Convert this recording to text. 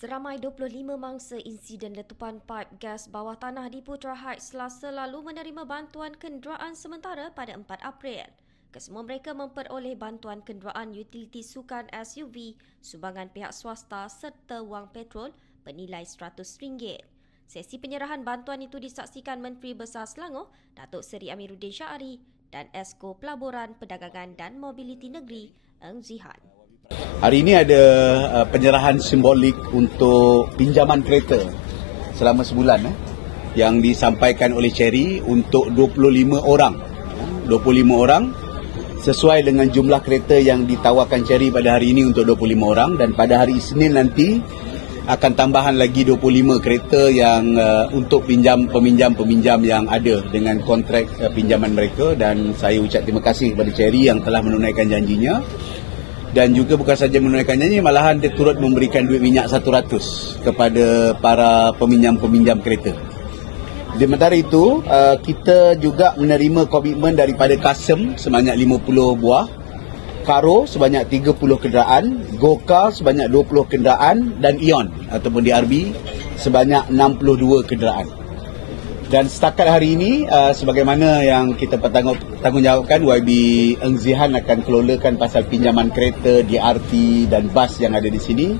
Seramai 25 mangsa insiden letupan paip gas bawah tanah di Putra Heights Selasa lalu menerima bantuan kenderaan sementara pada 4 April. Kesemua mereka memperoleh bantuan kenderaan utiliti sukan SUV, sumbangan pihak swasta serta wang petrol bernilai RM100. Sesi penyerahan bantuan itu disaksikan Menteri Besar Selangor, Datuk Seri Amiruddin Syahari dan Esko Pelaburan Perdagangan dan Mobiliti Negeri, Eng Zihan. Hari ini ada penyerahan simbolik untuk pinjaman kereta selama sebulan yang disampaikan oleh Cherry untuk 25 orang. 25 orang sesuai dengan jumlah kereta yang ditawarkan Cherry pada hari ini untuk 25 orang, dan pada hari Isnin nanti akan tambahan lagi 25 kereta yang untuk peminjam-peminjam yang ada dengan kontrak pinjaman mereka, dan saya ucap terima kasih kepada Cherry yang telah menunaikan janjinya. Dan juga bukan saja menunaikan janji, malahan dia turut memberikan duit minyak 100 kepada para peminjam-peminjam kereta. Di sementara itu, kita juga menerima komitmen daripada Kasem sebanyak 50 buah, Karo sebanyak 30 kenderaan, Goka sebanyak 20 kenderaan, dan Ion ataupun DRB sebanyak 62 kenderaan. Dan setakat hari ini, sebagaimana yang kita tanggungjawabkan, YB Eng Zihan akan kelolakan pasal pinjaman kereta, DRT dan bas yang ada di sini.